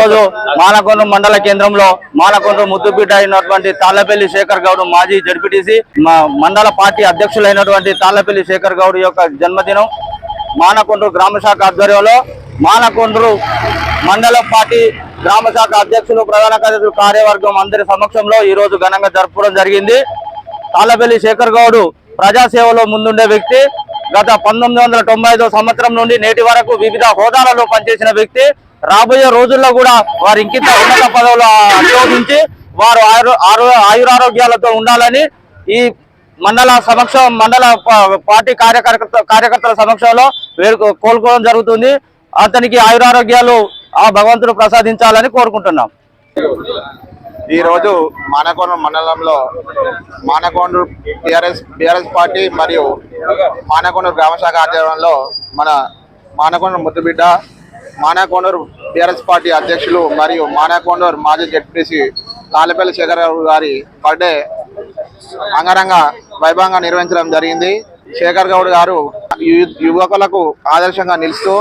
రోజు మానకొండ మండల కేంద్రంలో మానకొండ ముద్దుబిడ్డ అయినటువంటి తాళ్లపల్లి శేఖర్ గౌడ్ మాజీ జడ్పీటీసీ మండల పార్టీ అధ్యక్షులైనటువంటి తాళ్లపల్లి శేఖర్ గౌడ్ యొక్క జన్మదినం మానకొండ గ్రామ శాఖ ఆధ్వర్యంలో మానకొండ మండల పార్టీ గ్రామ శాఖ అధ్యక్షులు ప్రధాన కార్యదర్శులు కార్యవర్గం అందరి సమక్షంలో ఈ రోజు ఘనంగా జరుపుకోవడం జరిగింది. తాళ్లపల్లి శేఖర్ గౌడ్ ప్రజాసేవలో ముందుండే వ్యక్తి. గత 1995 సంవత్సరం నుండి నేటి వరకు వివిధ హోదాలలో పనిచేసిన వ్యక్తి. రాబోయే రోజుల్లో కూడా వారు ఇంకింత ఉన్నత పదవులు అధిరోహించి వారు ఆయురారోగ్యాలతో ఉండాలని ఈ మండల పార్టీ కార్యకర్తల సమక్షంలో కోలుకోవడం జరుగుతుంది. అతనికి ఆయురారోగ్యాలు ఆ భగవంతుడు ప్రసాదించాలని కోరుకుంటున్నాం. ఈ రోజు మానకొండ మండలంలో మానకొండ బీఆర్ఎస్ పార్టీ మరియు మానకొండ గ్రామ శాఖ ఆధ్వర్యంలో మన మానకొండ ముద్దుబిడ్డ మానకొండ బీఆర్ఎస్ పార్టీ అధ్యక్షులు మరియు మానకొండ మాజీ జడ్పీటీసీ తాళ్లపల్లి శేఖర్ గారి బర్త్డే అంగరంగ వైభవంగా నిర్వహించడం జరిగింది. శేఖర్ గౌడ్ గారు యువకులకు ఆదర్శంగా నిలుస్తూ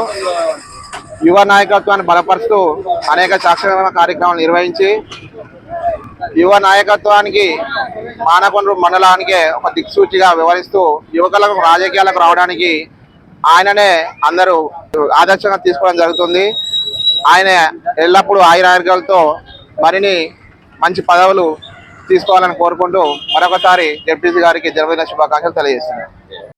యువ నాయకత్వాన్ని బలపరుస్తూ అనేక సాక్షరణ కార్యక్రమాలు నిర్వహించి యువ నాయకత్వానికి మానకొండ మండలానికే ఒక దిక్సూచిగా వ్యవహరిస్తూ యువకులకు రాజకీయాలకు రావడానికి ఆయననే అందరూ ఆదర్శంగా తీసుకోవడం జరుగుతుంది. ఆయన ఎల్లప్పుడూ ఆయురారోగ్యాలతో మరిన్ని మంచి పదవులు తీసుకోవాలని కోరుకుంటూ మరొకసారి జడ్పీసీ గారికి జన్మదిన శుభాకాంక్షలు తెలియజేస్తున్నాను.